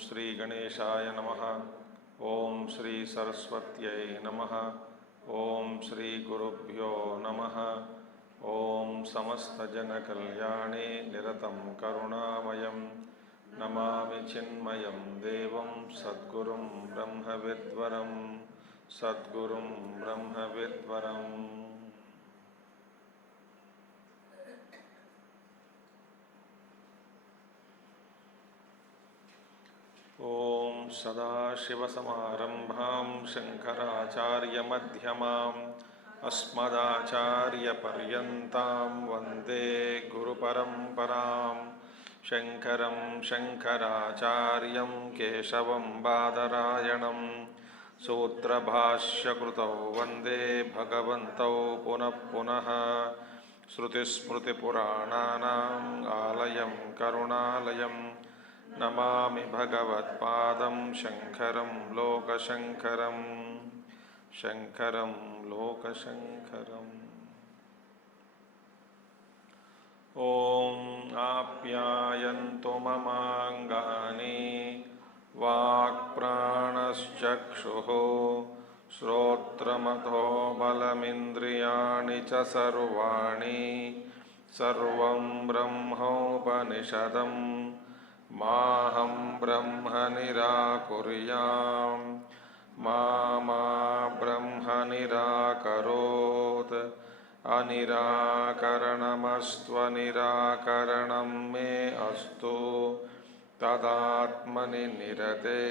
Sri Ganeshaya Namaha. Om Sri Saraswatyai Namaha. Om Sri Gurubhyo Namaha. Om Samasta Jana Kalyane Niratam Karunamayam Namami Chinmayam Devam Sadgurum Brahmavidvaram Sadgurum Brahmavidvaram. Om Sadashivasamarambham Shankaracharya-madhyamam Asmadacharya-paryantam Vande Guru-paramparam Shankaram Shankaracharyam Keshavam Badarayanam Sutra-bhashya-krutau Vande Bhagavantau Punah-punaha Shruti-smriti-purananam Alayam Karunalayam Namami Bhagavat-padam Shankaram Lokashankaram Shankaram Lokashankaram. Om Apyayanto mamangani Vakpranaschakshuho Shrotramato balamindriyani cha sarvani Sarvam Brahmopanishadam Maham Brahma Nirakuryam Mama Brahma Nirakarot Anirakaranamastva Nirakaranam me astu Tadatmani nirate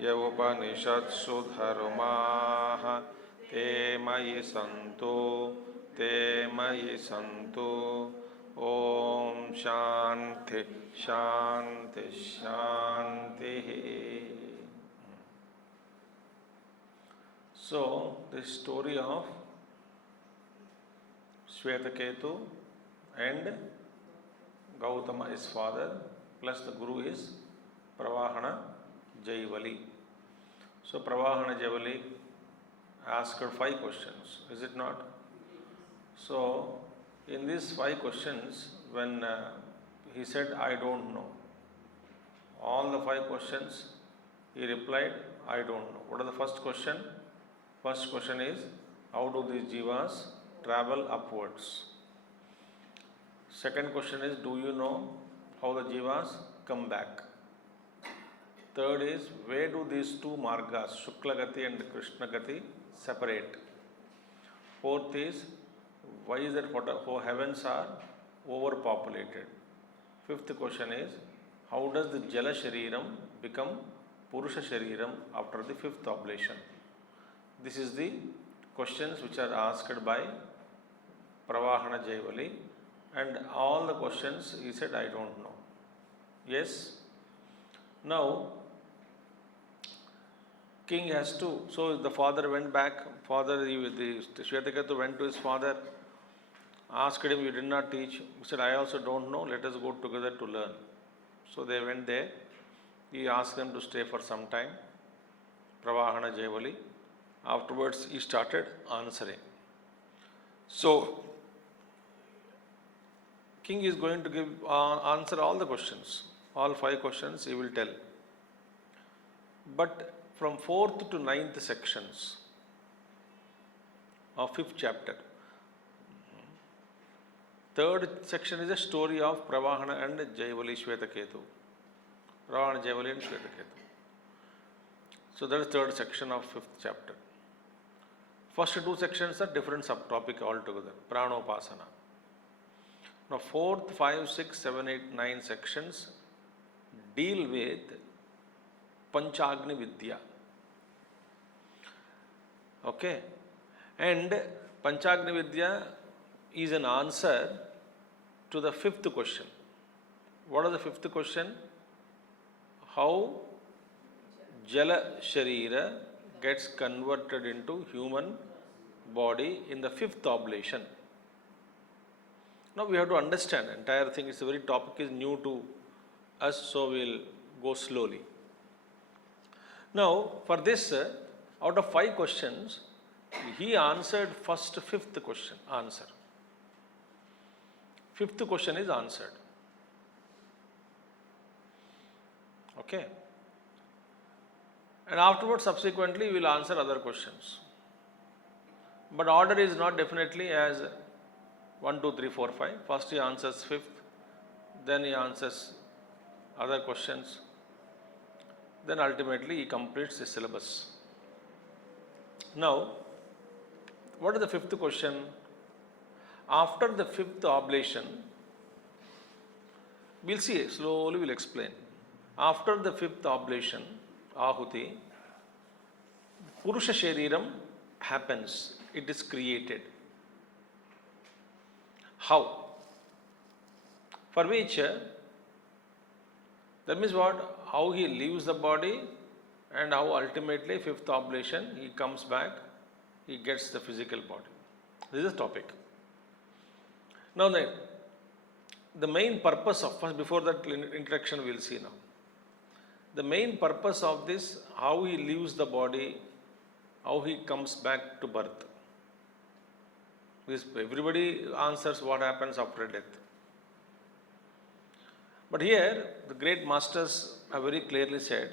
Yaupanishatsu dharmaha Te mayi santu Om Shanti Shanti Shanti. So, the story of Shvetaketu and Gautama, his father, plus the Guru is Pravahana Jaivali. So, Pravahana Jaivali asked 5 questions, is it not? So, in these 5 questions, when he said, I don't know, all the 5 questions, he replied, I don't know. What is the first question? First question is, how do these jivas travel upwards? Second question is, do you know how the jivas come back? Third is, where do these 2 margas, Shukla Gati and Krishna Gati, separate? Fourth is, why is that heavens are overpopulated? Fifth question is, how does the Jala Shariram become Purusha Shariram after the 5th oblation? This is the questions which are asked by Pravahana Jaivali, and all the questions he said, I don't know. Yes? Now, king has to, so the father went back, the Shvetaketu went to his father, asked him, you did not teach. He said, I also don't know, let us go together to learn. So they went there. He asked them to stay for some time, Pravahana Jaivali. Afterwards, he started answering. So, king is going to give answer all the questions. All 5 questions he will tell. But from 4th to 9th sections of 5th chapter, 3rd section is a story of Pravahana and Jaivali Shvetaketu. Pravahana Jaivali and Shvetaketu. So that is 3rd section of 5th chapter. First 2 sections are different subtopic altogether. Pranopasana. Now 4th, 5, 6, 7, 8, 9 sections deal with Panchagni Vidya. Okay. And Panchagni Vidya is an answer to the 5th question. What is the 5th question? How Jala Sharira gets converted into human body in the 5th oblation. Now we have to understand entire thing. It's a very topic is new to us, so we'll go slowly. Now for this, out of 5 questions, he answered first 5th question answer. 5th question is answered. Okay. and afterwards subsequently we will answer other questions. But order is not definitely as 1, 2, 3, 4, 5. First he answers fifth, then he answers other questions, then ultimately he completes the syllabus. Now, what is the fifth question? After the fifth oblation, we'll see, slowly we'll explain. After the fifth oblation, Ahuti, Purusha Shariram happens, it is created. How? For which, that means what? How he leaves the body and how ultimately fifth oblation he comes back, he gets the physical body. This is the topic. Now the main purpose of, first before that introduction we will see now. The main purpose of this, how he leaves the body, how he comes back to birth. This, everybody answers what happens after death. But here, the great masters have very clearly said,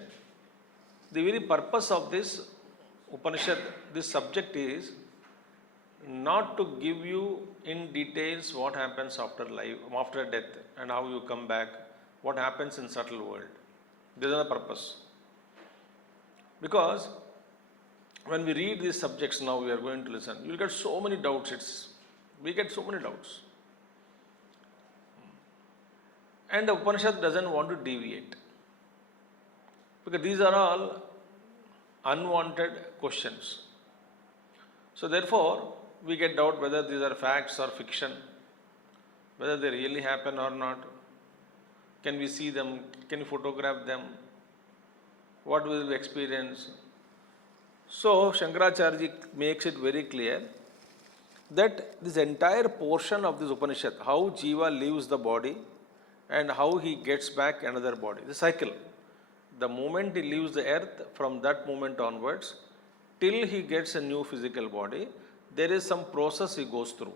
the very purpose of this Upanishad, this subject is not to give you in details what happens after life, after death, and how you come back, what happens in subtle world. This is the purpose. Because when we read these subjects now, we are going to listen, you will get so many doubts. We get so many doubts. And the Upanishad doesn't want to deviate. Because these are all unwanted questions. So therefore, we get doubt whether these are facts or fiction, whether they really happen or not. Can we see them? Can we photograph them? What will we experience? So Shankaracharya makes it very clear that this entire portion of this Upanishad, how Jiva leaves the body and how he gets back another body, the cycle. The moment he leaves the earth, from that moment onwards, till he gets a new physical body, there is some process he goes through.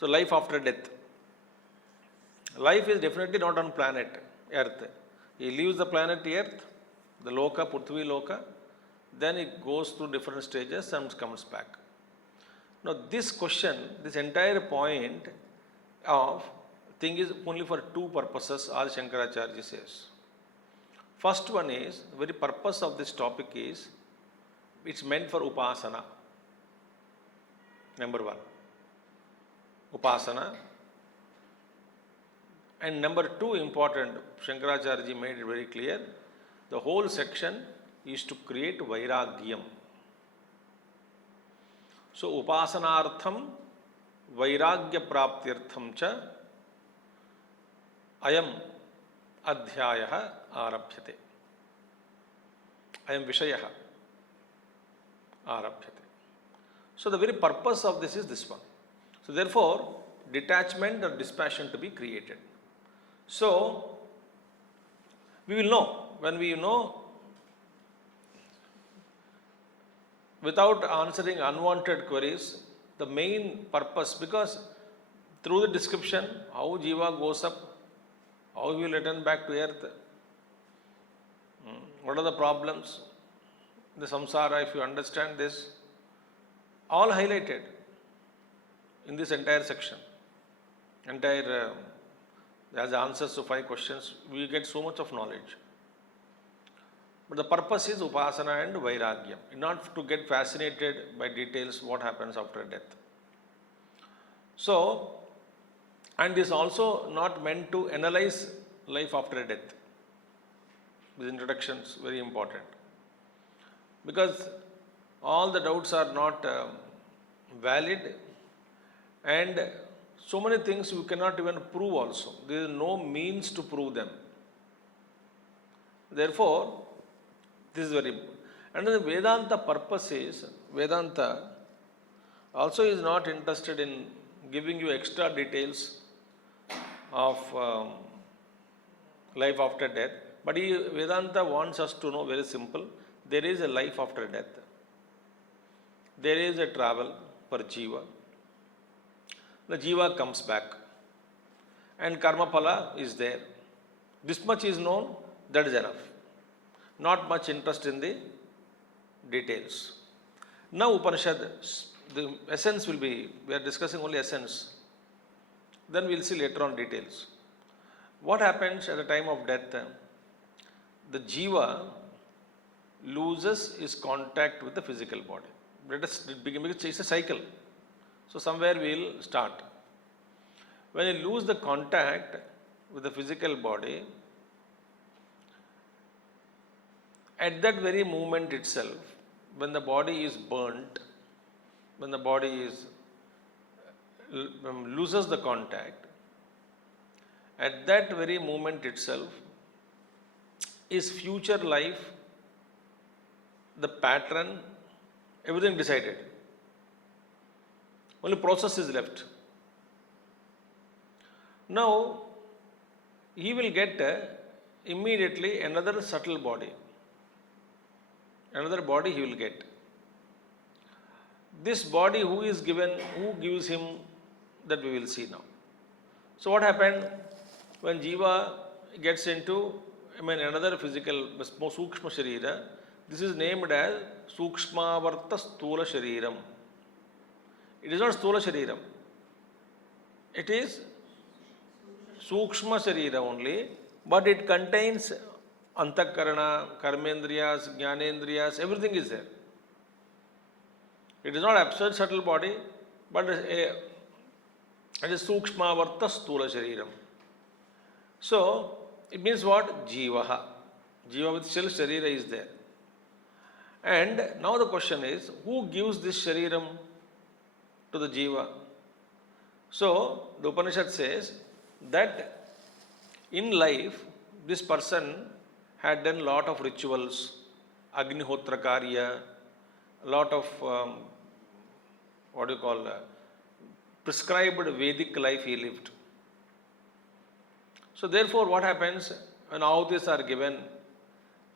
So life after death. Life is definitely not on planet Earth. He leaves the planet Earth, the Loka, Prithvi Loka, then it goes through different stages and comes back. Now this question, this entire point of thing is only for two purposes, Adi Shankaracharya says. First one is, the very purpose of this topic is, it's meant for Upasana. Number one, Upasana. And number two important, Shankaracharya made it very clear, the whole section is to create Vairagyam. So Upasanartham Vairagya Praptirtham cha Ayam Adhyayaha Arabhyate. Ayam Vishayaha Arabhyate. So the very purpose of this is this one. So therefore, detachment or dispassion to be created. So we will know, when we know, without answering unwanted queries, the main purpose, because through the description, how Jiva goes up, how he will return back to earth, what are the problems, the samsara, if you understand this, all highlighted in this entire section. As answers to 5 questions, we get so much of knowledge. But the purpose is Upasana and Vairagyam, not to get fascinated by details what happens after death. So, and is also not meant to analyze life after death. This introduction is very important. Because all the doubts are not valid, and so many things you cannot even prove also. There is no means to prove them. Therefore, this is very important. And the Vedanta purpose is, Vedanta also is not interested in giving you extra details of life after death. But Vedanta wants us to know very simple, there is a life after death. There is a travel for Jiva. The Jiva comes back and Karma Phala is there. This much is known, that is enough. not much interest in the details. Now Upanishad, the essence will be, we are discussing only essence. Then we will see later on details. What happens at the time of death? The jiva loses its contact with the physical body. Let us begin, because it's a cycle. So somewhere we will start. When you lose the contact with the physical body, at that very moment itself, when the body is burnt, when the body is loses the contact, at that very moment itself, is future life, the pattern, everything decided. Only process is left. Now, he will get immediately another subtle body. Another body he will get. This body who gives him, that we will see now. So what happened when jiva gets into another physical, more sukshma sharira? This is named as sukshmavarta stula shariram. It is not stula shariram. It is sukshma sharira only, but it contains antakarana, karmendriyas, jnanendriyas, everything is there. It is not absolute subtle body, but it is sukshmavarta stula shariram. So, it means what? Jivaha. Jiva with still sharira is there. And now the question is, who gives this shariram to the jiva? So, the Upanishad says that in life, this person had done lot of rituals, Agnihotra Karya, a lot of prescribed Vedic life he lived. So therefore what happens when ahutis are given,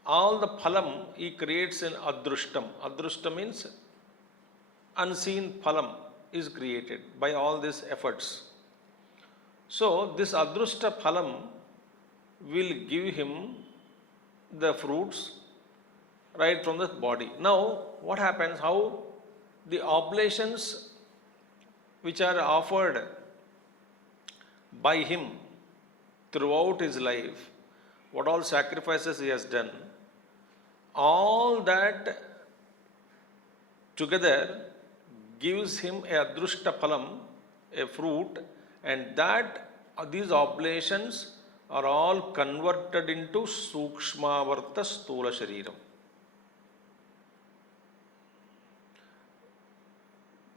all the phalam he creates in adrushtam. Adrushtam means unseen phalam is created by all these efforts. So this adrushta phalam will give him the fruits right from the body. Now what happens, how the oblations which are offered by him throughout his life, what all sacrifices he has done, all that together gives him a adrushta phalam, a fruit, and that these oblations are all converted into sukshmavarta stula shariram.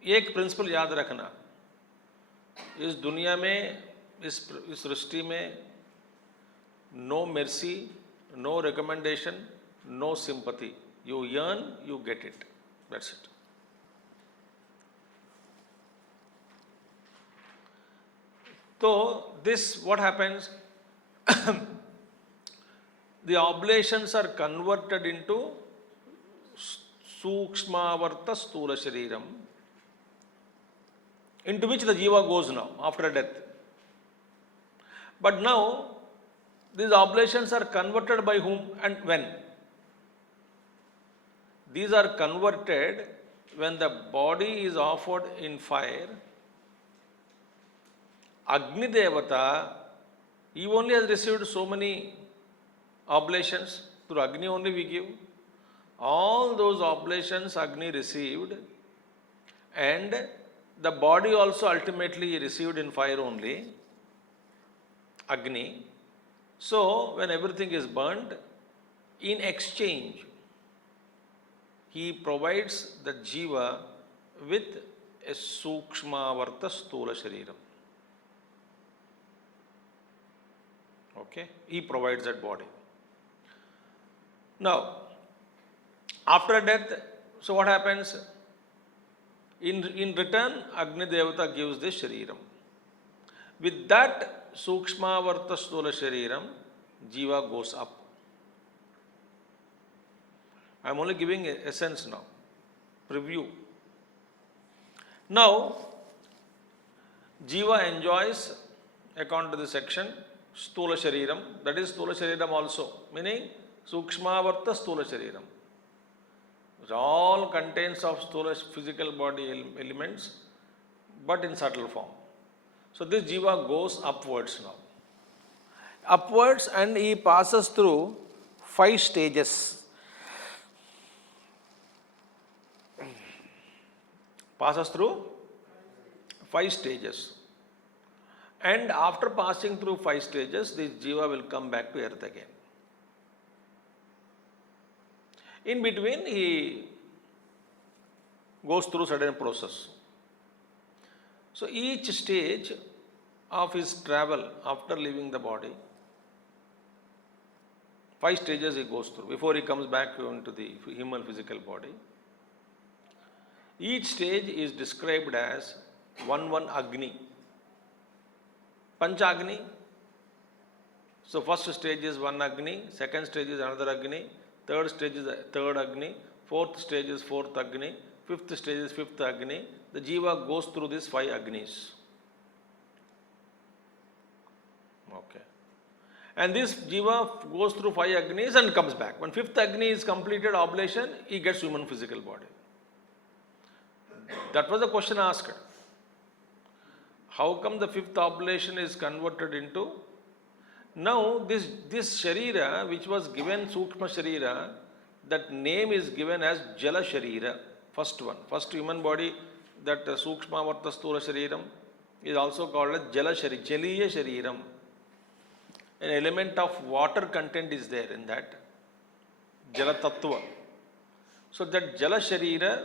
एक principal याद रखना, इस दुनिया में, इस सृष्टि में no mercy, no recommendation, no sympathy. You yearn, you get it. That's it. So this, what happens? The oblations are converted into sukshmavarta stula shariram, into which the jiva goes now after death. But now these oblations are converted by whom and when? These are converted when the body is offered in fire. Agni Devata, he only has received so many oblations. Through Agni only we give. All those oblations Agni received, and the body also ultimately received in fire only, Agni. So, when everything is burned, in exchange, he provides the jiva with a sukshmavarta stula shariram. Okay, he provides that body. Now, after death, so what happens? In return, Agni Devata gives the shariram. With that sukshmavarta stula shariram, jiva goes up. I am only giving essence now, preview. Now, jiva enjoys, according to this section, stula shariram, that is stula shariram also, meaning Sukshmavarta Sthula Shariram. It all contains of Sthula physical body elements, but in subtle form. So this Jiva goes upwards now. Upwards, and he passes through 5 stages. Passes through 5 stages. And after passing through 5 stages, this Jiva will come back to earth again. In between, he goes through certain process. So each stage of his travel after leaving the body, 5 stages he goes through before he comes back into the human physical body. Each stage is described as one Agni. Panchagni. So first stage is one Agni, second stage is another Agni, third stage is third Agni, fourth stage is fourth Agni, fifth stage is fifth Agni. The Jiva goes through these 5 Agnis. Okay. And this Jiva goes through 5 Agnis and comes back. When 5th Agni is completed oblation, he gets human physical body. That was the question asked. How come the 5th oblation is converted into? Now this Sharira, which was given Sukshma Sharira, that name is given as Jala Sharira. First one. First human body, that Sukshma Varta Sthula Shariram, is also called as Jala Shariram, Jaliya Shariram. An element of water content is there in that. Jala Tattva. So that Jala Sharira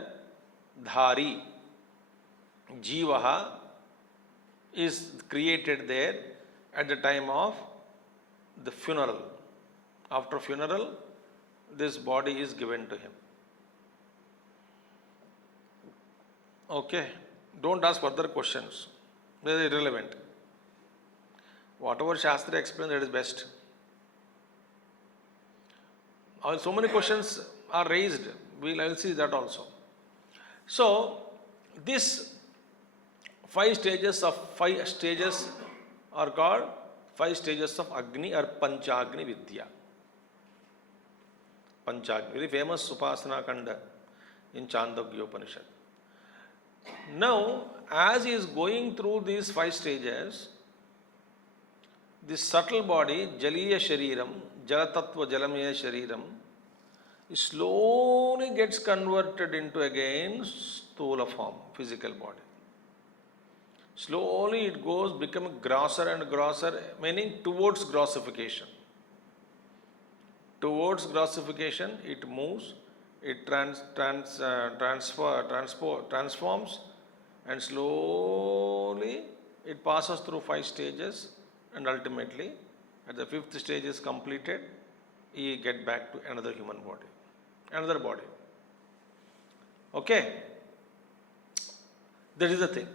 Dhari Jivaha is created there at the time of the funeral. After funeral, this body is given to him. Okay, don't ask further questions. They are irrelevant. Whatever Shastra explains, that is best. So many questions are raised. I will see that also. So, this 5 stages are called 5 stages of Agni or Panchagni Vidya. Panchagni, very famous Upasana Kanda in Chandogya Upanishad. Now, as he is going through these 5 stages, this subtle body, Jaliya Shariram, Jalatattva Jalamaya Shariram, slowly gets converted into again Sthula form, physical body. Slowly it goes, becoming grosser and grosser, meaning towards grossification. Towards grossification, it moves, it transforms, and slowly it passes through 5 stages, and ultimately, at the 5th stage is completed, he get back to another human body, another body. Okay? That is the thing.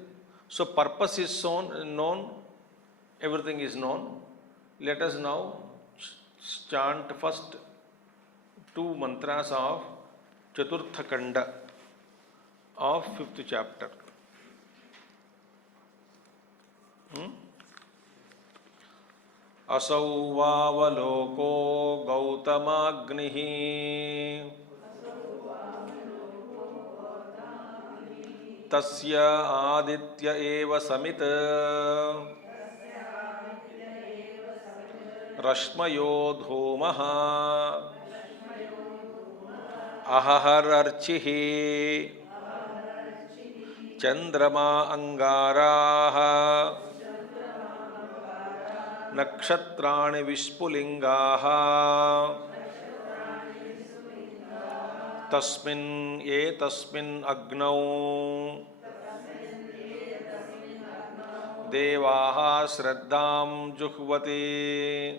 So purpose is known, everything is known. Let us now chant first 2 mantras of Chaturtha Kanda of 5th chapter. Asau vavaloko Gautamagnihi Tasya Aditya eva samit Rashmayo dhomaha Ahahar archihi Chandrama angaraha Nakshatrani Vishpulingaha Tasmin Agnau Devaha Shraddham Juhvati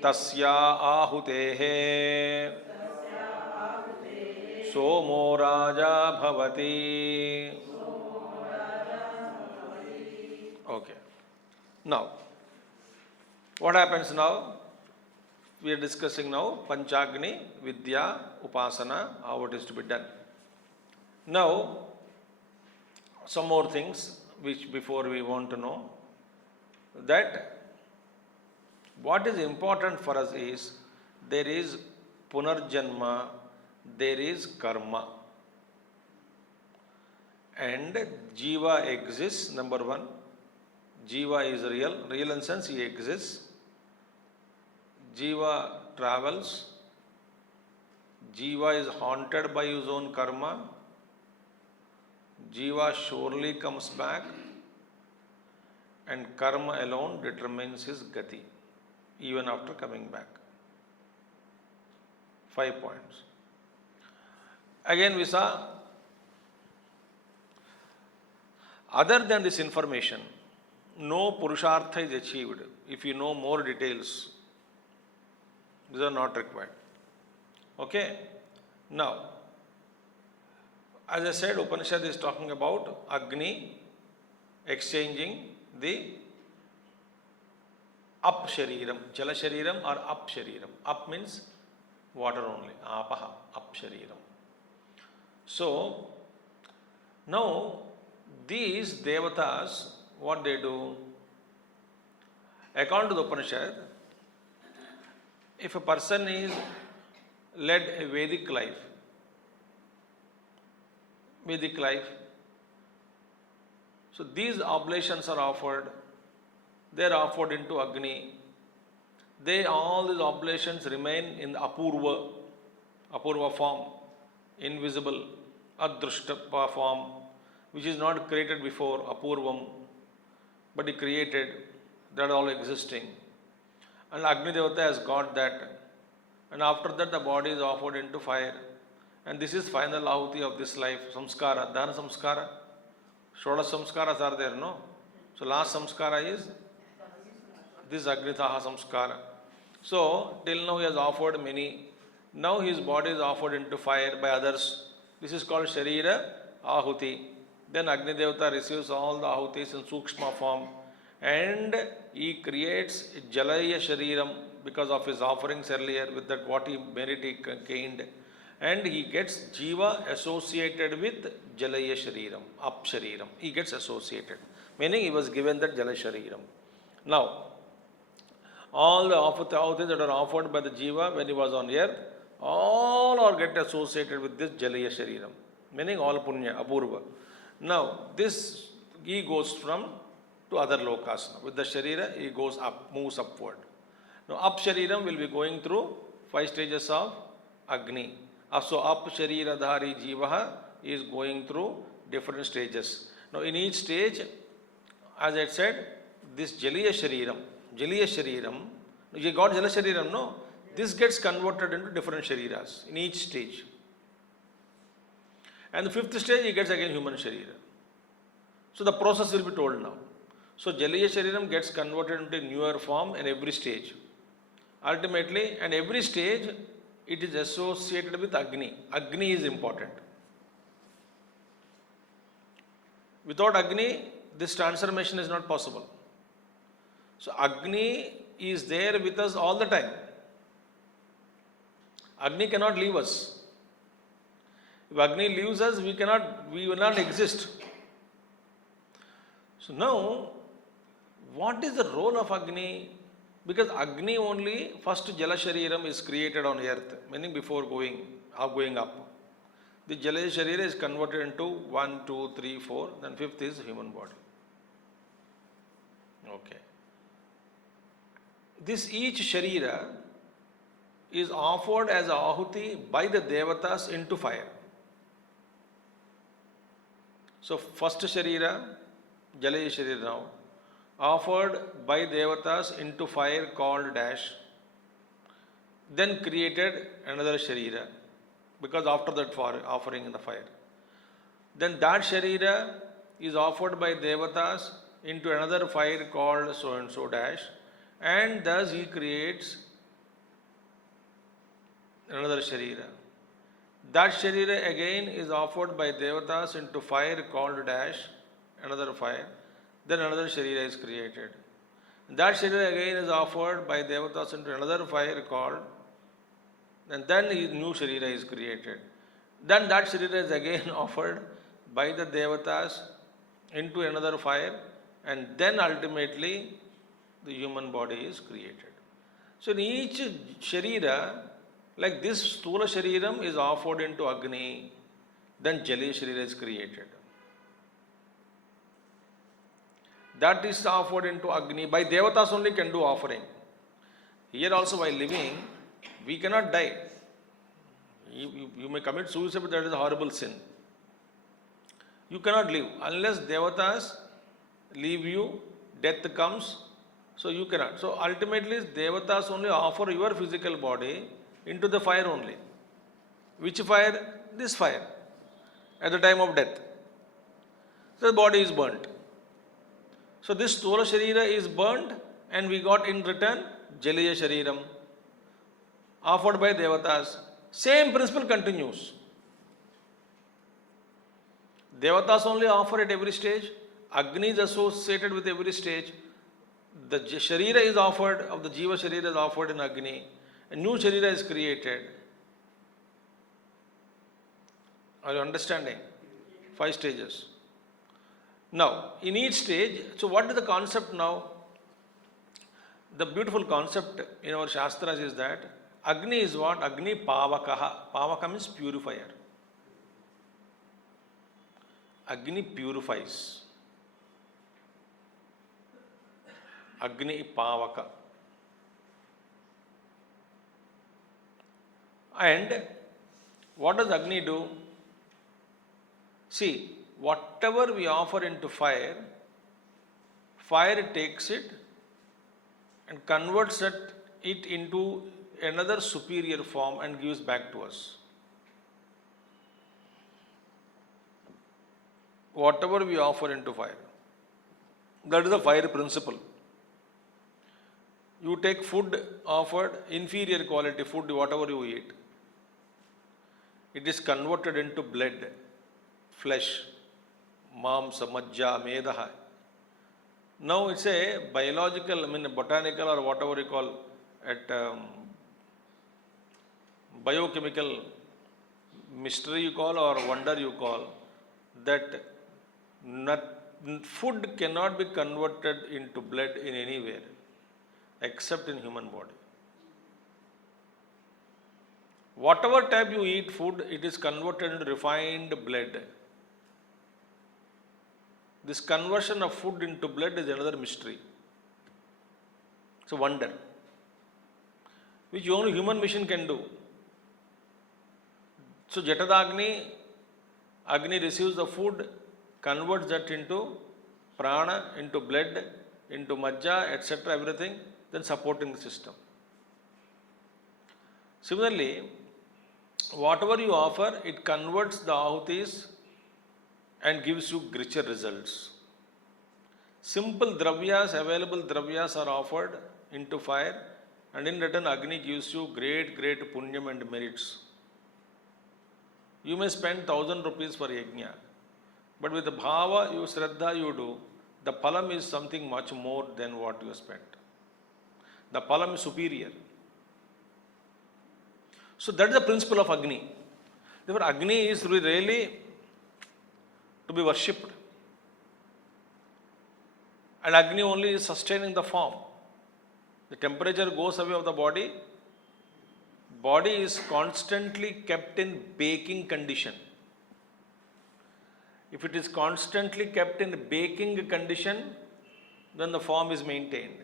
Tasya Ahutehe Somo Raja Bhavati. Okay. Now, what happens now? We are discussing now Panchagni, Vidya, Upasana, how it is to be done. Now, some more things which before we want to know, that What is important for us is there is punarjanma, there is karma. And Jiva exists, number one. Jiva is real. Real in the sense he exists. Jiva travels. Jiva is haunted by his own karma. Jiva surely comes back. And karma alone determines his gati, even after coming back. 5 points. Again we saw, other than this information, no purushartha is achieved. If you know more details, these are not required. Okay? Now, as I said, Upanishad is talking about Agni exchanging the up shariram, jala shariram or up shariram. Up means water only, apaha, up shariram. So, now these devatas, what they do, according to the Upanishad, if a person is led a Vedic life, so these oblations are offered, they are offered into Agni. All these oblations remain in the apurva form, invisible, adrushtapa form, which is not created before, apurvam, but he created, that all existing. And Agni Devata has got that. And after that the body is offered into fire. And this is final ahuti of this life, samskara, dana samskara. Shoda samskaras are there, no? So last samskara is this Agnitaha samskara. So till now he has offered many. Now his body is offered into fire by others. This is called Sharira Ahuti. Then Agni Devata receives all the ahutis in Sukshma form. And he creates Jalaya Shariram because of his offerings earlier, with that what he merited gained. And he gets Jiva associated with Jalaya Shariram, Up Shariram. He gets associated. Meaning he was given that Jala Shariram. Now, all the ahutis that are offered by the Jiva when he was on earth, all are get associated with this Jalaya Shariram. Meaning all Punya, Apurva. Now, this, he goes from to other lokas. With the Sharira, he goes up, moves upward. Now, up Shariram will be going through 5 stages of Agni. So, up Sharira Dhari Jivaha is going through different stages. Now, in each stage, as I said, this Jaliya Shariram, you got Jala Shariram, no? This gets converted into different Shariras in each stage. And the 5th stage, he gets again human Sharira. So, the process will be told now. So, Jaliya Shariram gets converted into newer form in every stage. Ultimately, and every stage, it is associated with Agni. Agni is important. Without Agni, this transformation is not possible. So, Agni is there with us all the time. Agni cannot leave us. If Agni leaves us, we will not exist. So now, what is the role of Agni? Because Agni only, first Jala Shariram is created on earth, meaning before going up. The Jala Sharira is converted into 1, 2, 3, 4, then 5th is human body. Okay. This each Sharira is offered as a ahuti by the devatas into fire. So first Sharira, Jalaya Sharira now, offered by devatas into fire called dash, then created another Sharira, because after that offering in the fire. Then that Sharira is offered by devatas into another fire called so and so dash, and thus he creates another Sharira. That Sharira again is offered by devatas into fire called dash, another fire. Then another Sharira is created. That Sharira again is offered by devatas into another fire called, and then his new Sharira is created. Then that Sharira is again offered by the devatas into another fire, and then ultimately the human body is created. So in each Sharira, like this Stula Shariram is offered into Agni, then Jali Sharira is created. That is offered into Agni. By Devatas only can do offering. Here also while living, we cannot die. You may commit suicide, but that is a horrible sin. You cannot live. Unless Devatas leave you, death comes, so you cannot. So ultimately, Devatas only offer your physical body into the fire only. Which fire? This fire. At the time of death. So the body is burnt. So this Stula Sharira is burnt and we got in return Jaliya Shariram offered by Devatas. Same principle continues. Devatas only offer at every stage. Agni is associated with every stage. The Sharira is offered, of the Jiva Sharira is offered in Agni. A new Sharira is created. Are you understanding? 5 stages. Now, in each stage, so what is the concept now? The beautiful concept in our Shastras is that Agni is what? Agni Pavakaha. Pavaka means purifier. Agni purifies. Agni Pavaka. And what does Agni do? See, whatever we offer into fire, fire takes it and converts it into another superior form and gives back to us. Whatever we offer into fire. That is the fire principle. You take food offered, inferior quality food, whatever you eat. It is converted into blood, flesh, mamsa, majja, medaha. Now it's a biological, botanical or whatever you call it, biochemical mystery you call or wonder you call, that food cannot be converted into blood in anywhere except in human body. Whatever type you eat food, it is converted into refined blood. This conversion of food into blood is another mystery. It's a wonder, which only human mission can do. So Jatadagni, Agni receives the food, converts that into prana, into blood, into majja, etc., everything, then supporting the system. Similarly, whatever you offer, it converts the ahutis and gives you richer results. Simple dravyas, available dravyas are offered into fire, and in return Agni gives you great punyam and merits. You may spend 1,000 rupees for yajna, but with the bhava, you shraddha you do, the phalam is something much more than what you spent. The phalam is superior. So that is the principle of Agni. Therefore, Agni is really to be worshipped. And Agni only is sustaining the form. The temperature goes away of the body. Body is constantly kept in baking condition. If it is constantly kept in baking condition, then the form is maintained.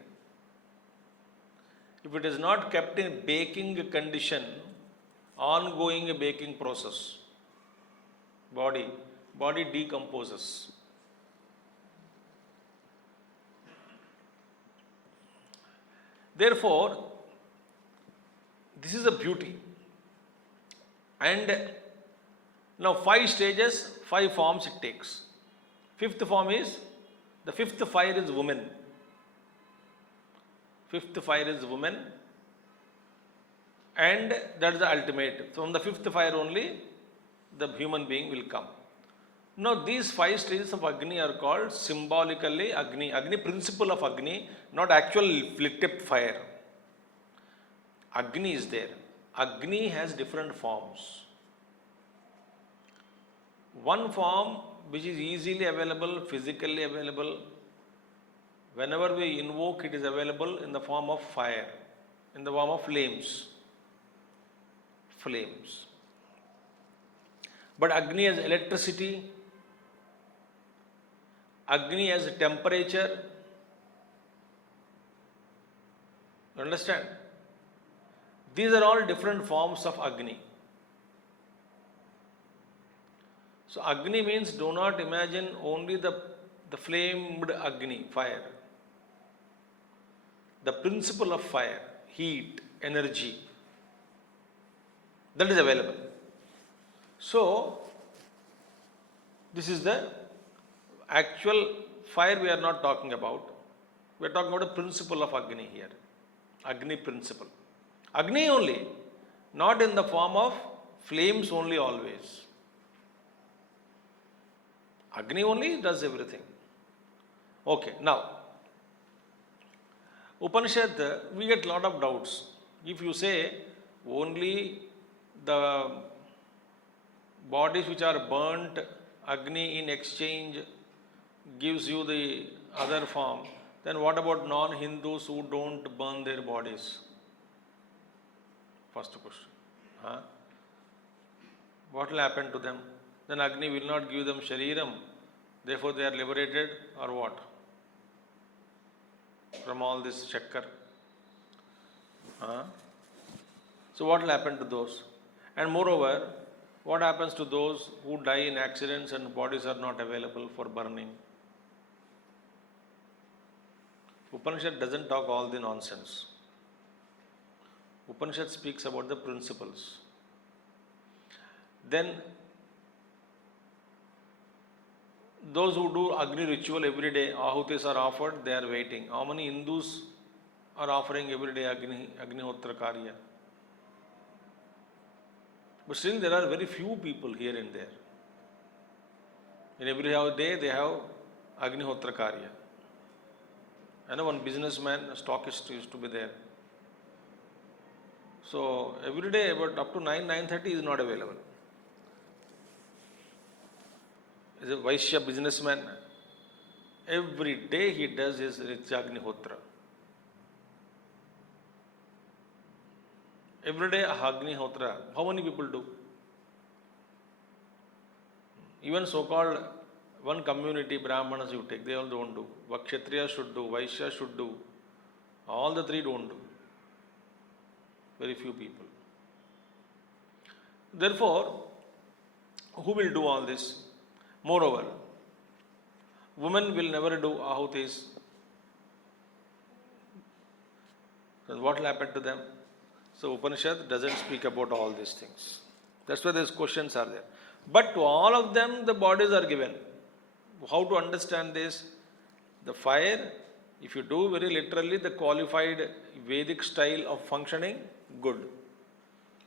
If it is not kept in baking condition, ongoing baking process, body decomposes. Therefore, this is a beauty. And now 5 stages, 5 forms it takes. 5th form is, the 5th fire is woman. 5th fire is woman, and that is the ultimate. From the 5th fire only, the human being will come. Now these 5 stages of Agni are called symbolically Agni. Agni, principle of Agni, not actual lit-up fire. Agni is there. Agni has different forms. One form which is easily available, physically available, whenever we invoke, it is available in the form of fire, in the form of flames. Flames. But Agni has electricity, Agni has temperature. You understand? These are all different forms of Agni. So Agni means, do not imagine only the flamed Agni, fire. The principle of fire, heat, energy, that is available. So, this is the actual fire we are not talking about. We are talking about the principle of Agni here. Agni principle. Agni only, not in the form of flames only always. Agni only does everything. Okay, now, Upanishad, we get lot of doubts. If you say only the bodies which are burnt, Agni in exchange gives you the other form, then what about non-Hindus who don't burn their bodies? First question. Huh? What will happen to them? Then Agni will not give them shariram, therefore they are liberated, or what? From all this shakkar. Huh? So what will happen to those? And moreover, what happens to those who die in accidents and bodies are not available for burning? Upanishad doesn't talk all the nonsense. Upanishad speaks about the principles. Then those who do Agni ritual every day, ahutis are offered, they are waiting. How many Hindus are offering every day Agnihotra Karya? But still there are very few people here and there. In every day they have Agnihotra Karya. I know one businessman, a stockist used to be there. So every day, but up to 9:30 is not available. He's a Vaishya businessman. Every day he does his Agnihotra. Every day Agnihotra. How many people do? Even so-called one community, Brahmanas you take, they all don't do. Kshatriya should do, Vaishya should do. All the three don't do. Very few people. Therefore, who will do all this? Moreover, women will never do ahutis. Then what will happen to them? So Upanishad doesn't speak about all these things. That's why these questions are there. But to all of them, the bodies are given. How to understand this? The fire, if you do very literally the qualified Vedic style of functioning, good.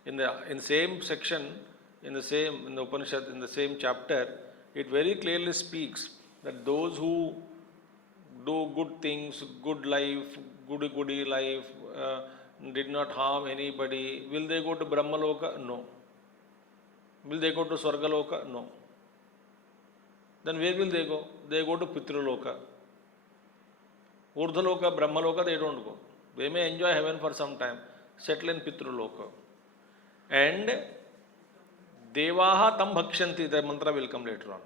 In the same section, in the Upanishad, in the same chapter, it very clearly speaks that those who do good things, good life, goody life, did not harm anybody, will they go to Brahmaloka? No. Will they go to Swargaloka? No. Then where will they go? They go to Pitraloka. Urdhaloka, Brahmaloka, they don't go. They may enjoy heaven for some time, settle in Pitraloka. And Devaha tam bhakshanti, the mantra will come later on.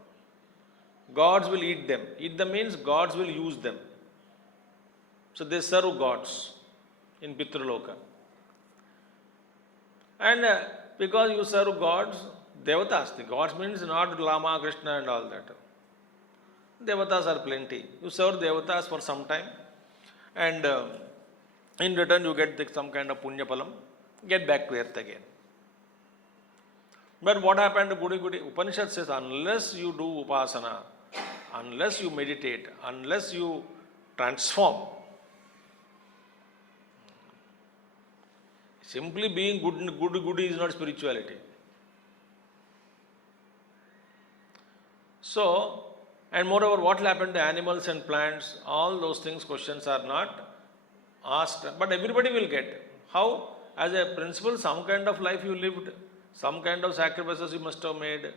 Gods will eat them. Eat them means gods will use them. So they serve gods in Pitraloka. And because you serve gods, Devatas, the gods means not Lama, Krishna and all that. Devatas are plenty. You serve Devatas for some time and in return you get some kind of Punya Palam, get back to earth again. But what happened to Goody? Upanishad says, unless you do Upasana, unless you meditate, unless you transform, simply being good is not spirituality. So, and moreover, what will happen to animals and plants? All those things, questions are not asked, but everybody will get. How? As a principle, some kind of life you lived, some kind of sacrifices you must have made,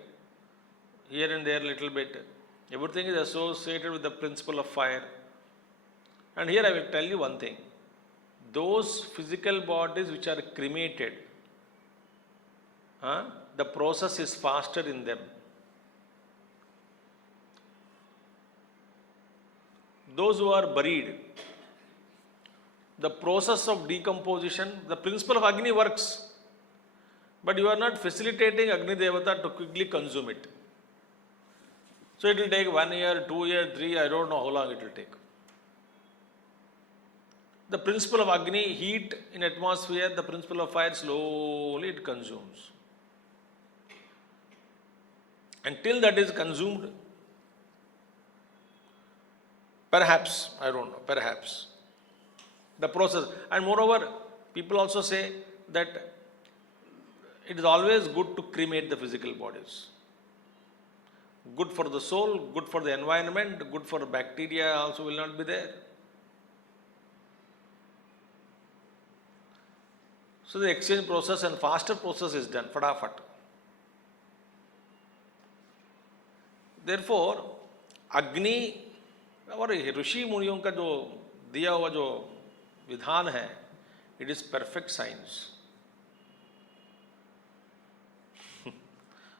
here and there little bit. Everything is associated with the principle of fire. And here I will tell you one thing. those physical bodies which are cremated, the process is faster in them. Those who are buried, the process of decomposition, the principle of Agni works, but you are not facilitating Agni Devata to quickly consume it. So it will take 1 year, 2 years, 3, I don't know how long it will take. The principle of Agni, heat in atmosphere, the principle of fire, slowly it consumes. Until that is consumed, perhaps, I don't know, perhaps, the process. And moreover, people also say that it is always good to cremate the physical bodies. Good for the soul, good for the environment, good for bacteria also will not be there. So the exchange process and faster process is done, फटाफट. Therefore, अग्नि और ऋषि मुनियों का जो दिया हुआ जो विधान है, it is perfect science.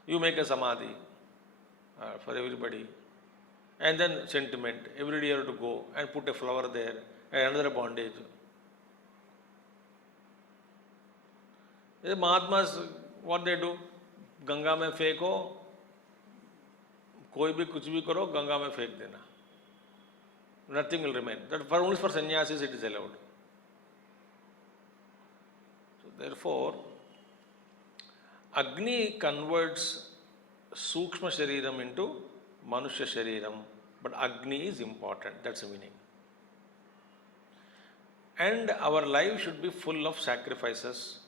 You make a samadhi for everybody, and then sentiment. Every day you have to go and put a flower there, and another bondage. The Mahatmas, what they do? Ganga में फेंको, कोई भी कुछ भी करो, गंगा में फेंक देना. Nothing will remain. That for only for sannyasis it is allowed. So therefore, Agni converts Sukshma Shariram into Manushya Shariram, but Agni is important. That's the meaning. And our life should be full of sacrifices,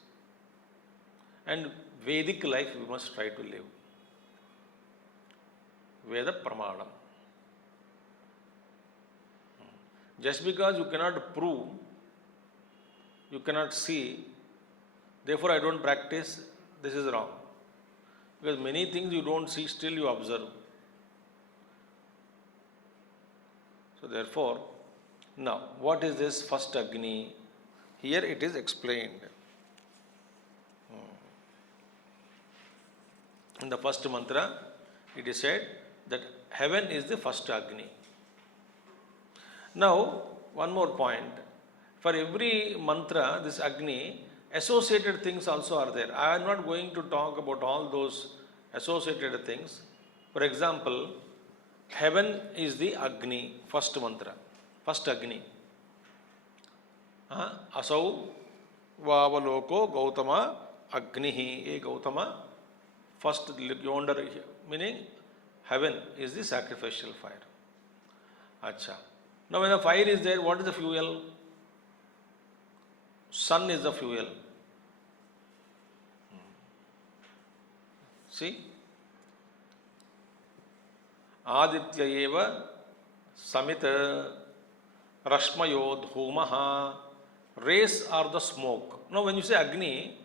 and Vedic life we must try to live. Veda Pramanam. Just because you cannot prove, you cannot see, therefore I don't practice, this is wrong. Because many things you don't see, still you observe. So therefore, now what is this first Agni? Here it is explained. In the first mantra, it is said that heaven is the first Agni. Now, one more point. For every mantra, this Agni, associated things also are there. I am not going to talk about all those associated things. For example, heaven is the Agni, first mantra, first Agni. Asau Vavaloko Gautama Agnihi, a Gautama, first yonder, meaning heaven is the sacrificial fire. Acha. Now when the fire is there, what is the fuel? Sun is the fuel. See? Aditya eva samita rashmayo dhumaha. Rays are the smoke. Now when you say Agni,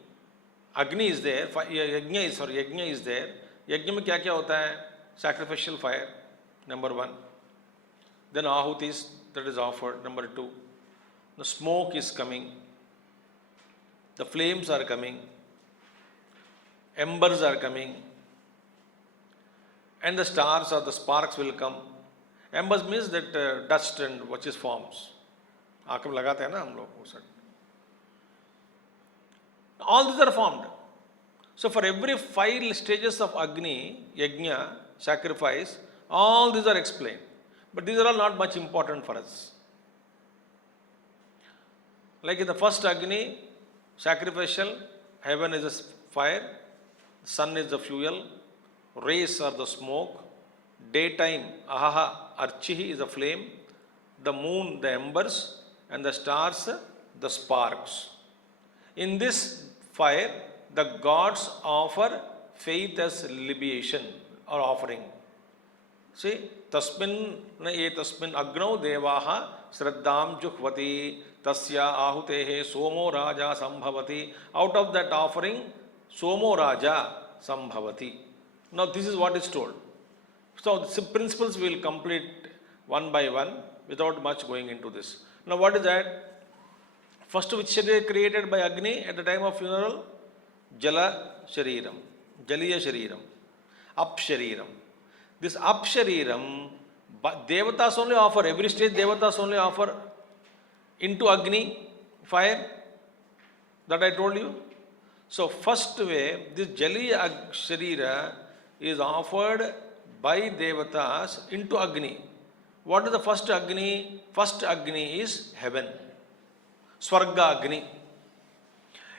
Agni is there, yajna is there. Yajna mein kya hota hai? Sacrificial fire, number 1. Then ahutis, that is offered, number 2. The smoke is coming. The flames are coming. Embers are coming. And the stars or the sparks will come. Embers means that dust and which is forms. आँख में लगाते हैं ना हम लोग वो सब. All these are formed. So for every 5 stages of Agni, Yajna, sacrifice, all these are explained. But these are all not much important for us. Like in the first Agni, sacrificial, heaven is a fire, sun is the fuel, rays are the smoke, daytime, ahaha, archihi is the flame, the moon, the embers, and the stars, the sparks. In this fire, the gods offer faith as libation or offering. See, tasmin agno devaha sraddham juhvati tasya ahutehe somo raja sambhavati. Out of that offering, somo raja sambhavati. Now this is what is told. So the principles we will complete one by one without much going into this. Now what is that? First which Sharira created by Agni at the time of funeral? Jala Shariram, Jaliya Shariram, Up Shariram. This Up Shariram, Devatas only offer, every stage Devatas only offer into Agni, fire, that I told you. So first way, this Jaliya Sharira is offered by Devatas into Agni. What is the first Agni? First Agni is heaven. Swarga Agni.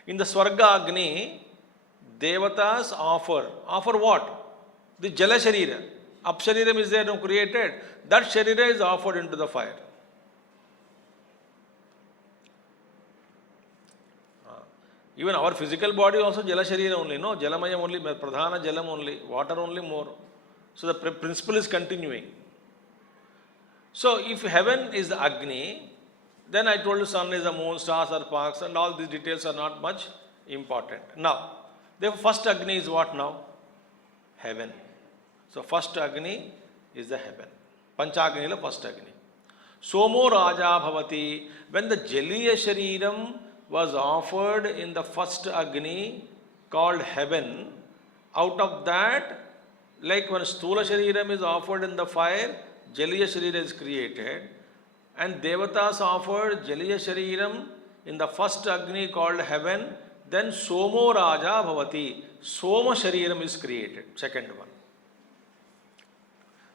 In the Swarga Agni, Devatas offer what? The Jala Sharira. Up Shariram is there now created. That Sharira is offered into the fire. Even our physical body also Jala Sharira only, no? Jalamayam only, Pradhana Jalam only, water only more. So the principle is continuing. So if heaven is the Agni, then I told you sun is the moon, stars are sparks, and all these details are not much important. Now, the first Agni is what now? Heaven. So first Agni is the heaven. Panchagni is first Agni. Somo Raja Bhavati. When the Jaliya Shariram was offered in the first Agni called heaven, out of that, like when Stula Shariram is offered in the fire, Jaliya Sharira is created, and Devatas offered Jaliya Shariram in the first Agni called heaven, then Somo Raja Bhavati, Soma Shariram is created, second one.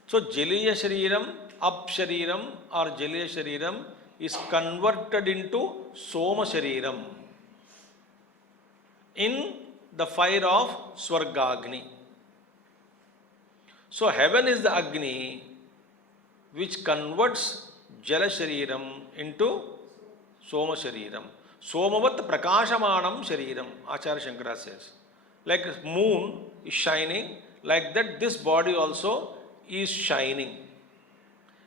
So Jaliya Shariram, Up Shariram or Jaliya Shariram is converted into Soma Shariram in the fire of Swargagni. So heaven is the Agni which converts Jala Shariram into Soma Shariram. Somavat Prakashamanam Shariram, Acharya Shankara says. Like moon is shining, like that this body also is shining.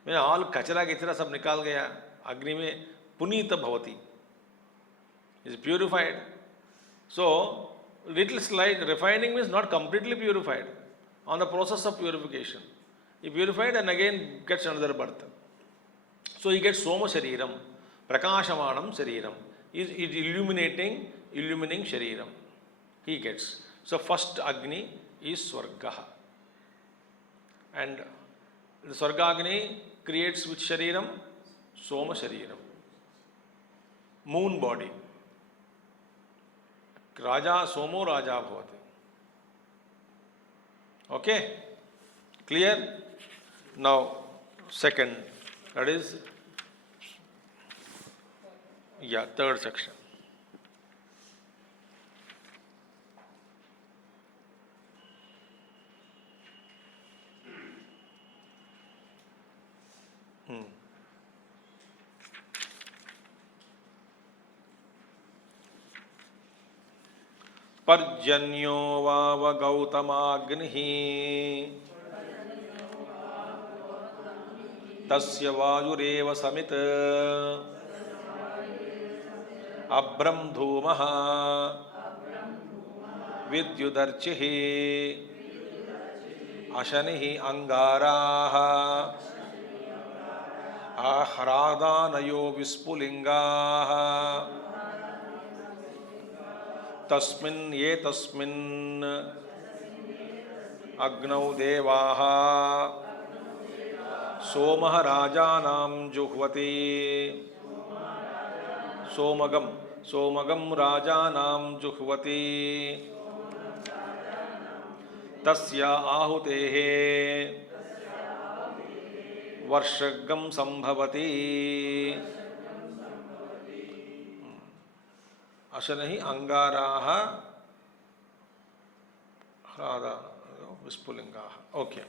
When all kachara gechara sab nikal gaya, Agni mein punita bhavati. Is purified. So, little slight refining means not completely purified. On the process of purification. He purified and again gets another birth. So he gets Soma Shariram, Prakashamanam Shariram. Is illuminating Shariram. He gets. So first Agni is Swargaha. And the Swargagni creates which Shariram? Soma Shariram. Moon body. Raja, Somo Raja Bhavati. Okay? Clear? Now, second, that is, third section. Parjanyo vava Gautamagnihi Tasya Vayureva Samit Abram Dhumaha Vidyudarchihi Ashanihi Angaraha Ahradanayo Vispulingaha Tasmin ye tasmin Agnau Devaha Somah Rajanam Juhvati Somagam Rajanam Juhvati Tasya Ahutehe Varshagam Sambhavati Ashanahi Angaraha Hrada Vispulingaha. Okay.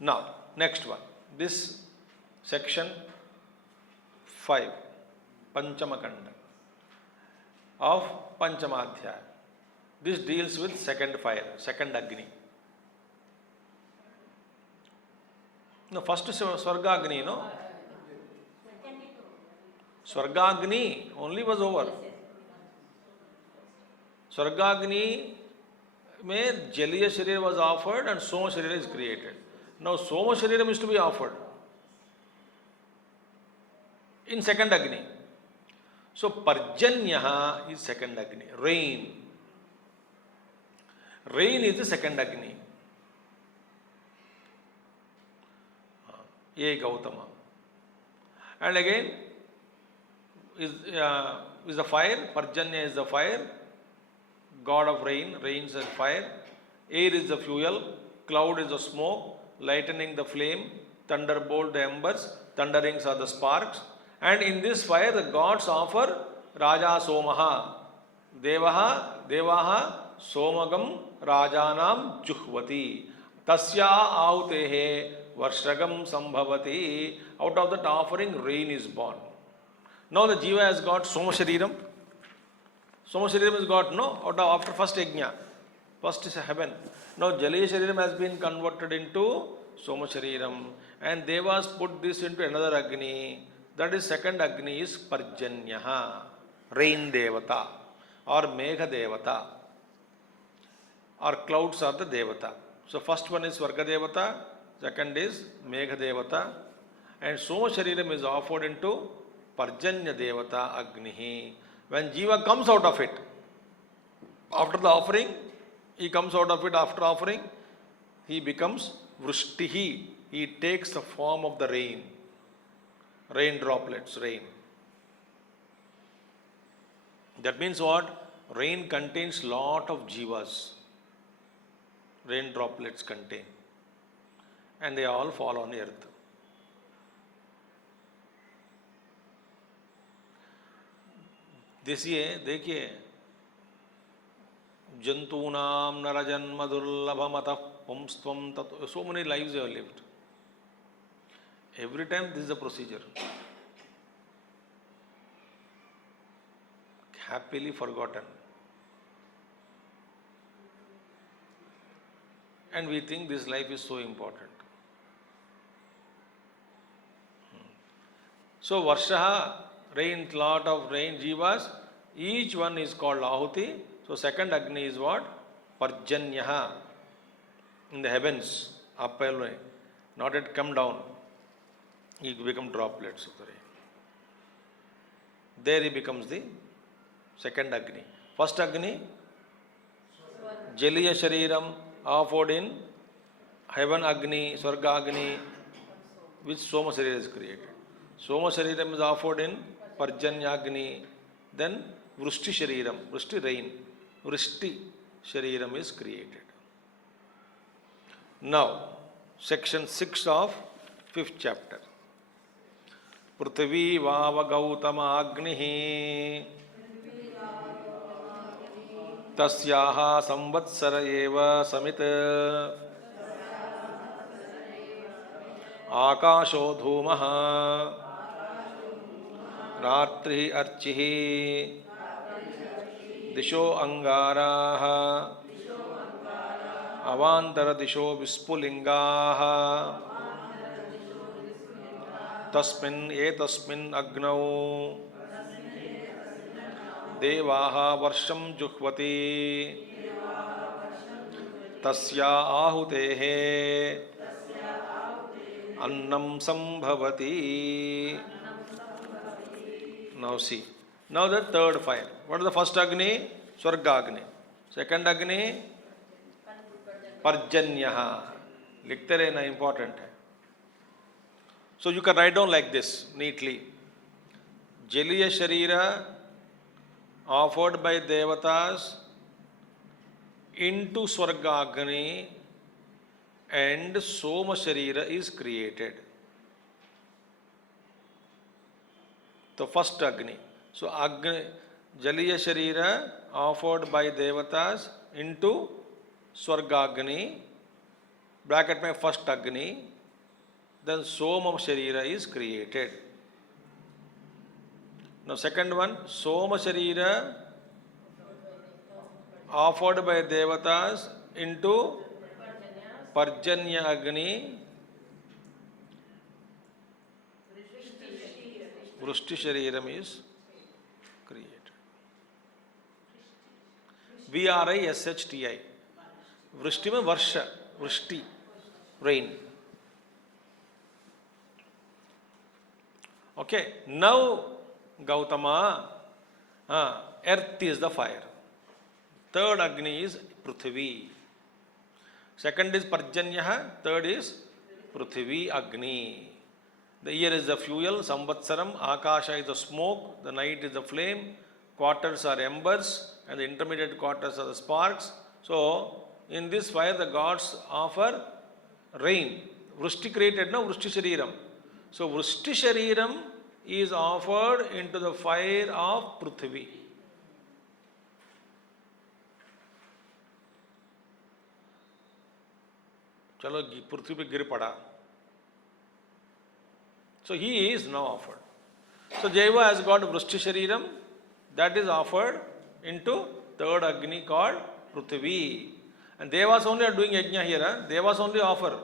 Now, next one. This section 5, Panchamakanda of Panchamadhyaya. This deals with second fire, second Agni. No, first Swargagni, no? Swargagni only was over. Swargagni mein Jaliya Sharira was offered and Soma Sharira is created. Now Soma Shariram is to be offered in second Agni. So Parjanyaha is second Agni. Rain. Rain is the second Agni. Ye Gautama. And again, is the fire. Parjanya is the fire. God of rain. Rains and fire. Air is the fuel. Cloud is the smoke. Lightning the flame. Thunderbolt the embers. Thunderings are the sparks. And in this fire, the gods offer Raja Somaha. Devaha Somagam Rajanam Juhvati. Tasya Autehe Varshagam Sambhavati. Out of that offering, rain is born. Now the Jiva has got Soma Shariram. Soma Shariram has got, after first Yajna. First is heaven. Now Jaliya Shariram has been converted into Soma Shariram. And Devas put this into another Agni. That is second Agni is Parjanyaha. Rain Devata. Or Megha Devata. Or clouds are the Devata. So first one is Varga Devata. Second is Megha Devata. And Soma Shariram is offered into Parjanya Devata Agnihi. When Jiva comes out of it, after the offering, he comes out of it after offering, he becomes Vrishtihi. He takes the form of the rain. Rain droplets, rain. That means what? Rain contains lot of Jivas. Rain droplets contain. And they all fall on earth. देखिए जंतूनाम नरजन्म दुर्लभमतः पुंस्त्वं तत्. So many lives they have lived. Every time this is the procedure. Happily forgotten. And we think this life is so important. So Varshaha, rain, lot of rain, Jivas, each one is called Ahuti. So second Agni is what? Parjanyaha. In the heavens, up and not yet come down. He become droplets of the rain. There he becomes the second Agni. First Agni, Jaliya Shariram, offered in heaven Agni, Swarga Agni, which Soma Shariram is created. Soma Shariram is offered in Parjanya Agni, then Vrishti Shariram, Vrishti rain, Vrishti Shariram is created. Now, section 6 of 5th chapter. Prithvi Vava Gautama Agnihi Tasyaha Samvatsara Eva Samit Akasho Dhumaha Ratri Archihi Disho Angaraha Avantara Disho Vispulingaha Tasmin Etasmin Agnau Devaha Varsham Juhvati Tasya Ahutehe Annam Sambhavati. Now see. Now the third fire. What is the first Agni? Swarga Agni. Second Agni? Parjanyaha. Likhte rehna, important hai. So you can write down like this neatly. Jaliya Sharira offered by Devatas into Swarga Agni and Soma Sharira is created. The first Agni. So Agni, Jaliya Sharira offered by Devatas into Swarga Agni, bracket mein first Agni, then Soma Sharira is created. Now second one, Soma Sharira offered by Devatas into Parjanya Agni, Vrishti Shariram is created. Vrishti. Vrishti means Varsha, Vrishti, rain. Okay, now Gautama, Earth is the fire. Third Agni is Prithvi. Second is Parjanya, third is Prithvi Agni. The year is the fuel, Samvatsaram, Akasha is the smoke, the night is the flame, quarters are embers, and the intermediate quarters are the sparks. So, in this fire, the gods offer rain. Vrushti created, no? Vrushti Shariram. So, Vrushti Shariram is offered into the fire of Prithvi. Chalo, Prithvi pe gir pada. So, he is now offered. So, Jaiva has got Vrushti Shariram, that is offered into third Agni called Prithvi. And Devas only are doing yajna here. Devas only offer.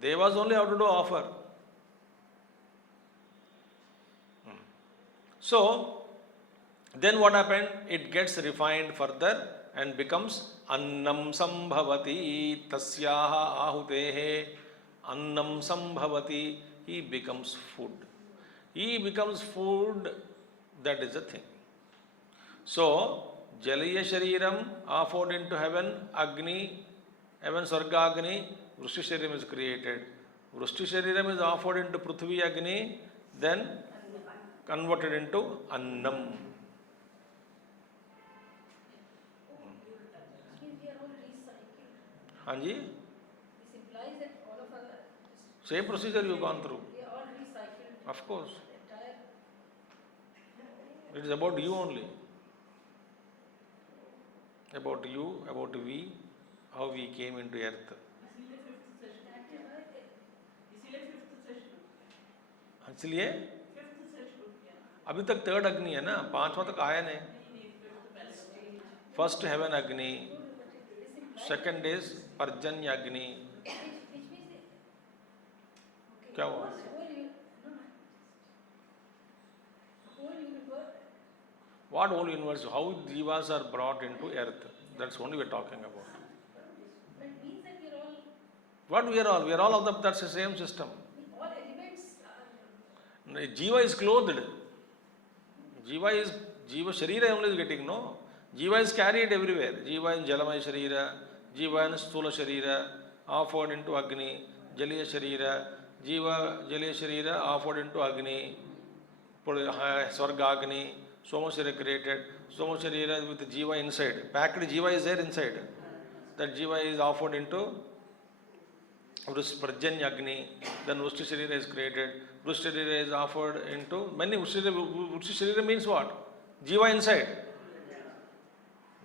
Devas only have to do offer. So, then what happened? It gets refined further and becomes Annam Sambhavati Tasyaha Ahutehe. Annam Sambhavati. He becomes food. He becomes food, that is the thing. So, Jaliya Shariram offered into heaven, Agni, heaven Sarga Agni, Vrushti Shariram is created. Vrushti Shariram is offered into Prithvi Agni, then converted into Annam. Hanji? This implies that all of us, same procedure you've gone through. We are all recycled. Of course. It is about you only. About you, about we, how we came into earth. इसलिए अभी तक third अग्नि है ना, पांचवा तक आया नहीं. फर्स्ट हेवन अग्नि, सेकंड इज पर्जन्य अग्नि. क्या हुआ? What whole universe? How jivas are brought into earth? That's only we are talking about. That means that we are all. What we are all? We are all of the. That's the same system. All elements are. Jiva is clothed. Jiva Sharira only is getting, no? Jiva is carried everywhere. Jiva in Jalamaya Sharira, Jiva in Sthula Sharira, offered into Agni, Jaliya Sharira, Jiva Jaliya Sharira offered into Agni, Swarga Agni. Soma Sharira created, Soma Sharira with Jiva inside. Packed Jiva is there inside. That Jiva is offered into Prajanya Agni. Then Vrushti Sharira is created. Vrushti Sharira is offered into many. Vrushti Sharira means what? Jiva inside.